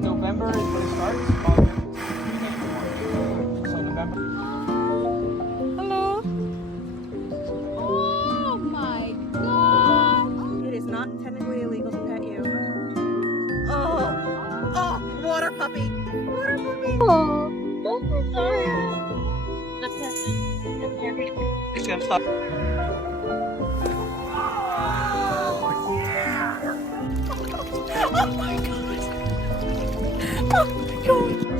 November is when it starts. So November. Hello. Oh my god! It is not technically illegal to pet you. Oh, oh, water puppy. Water puppy. Oh, I'm so sorry. It's gonna stop. Oh my god. Oh my god.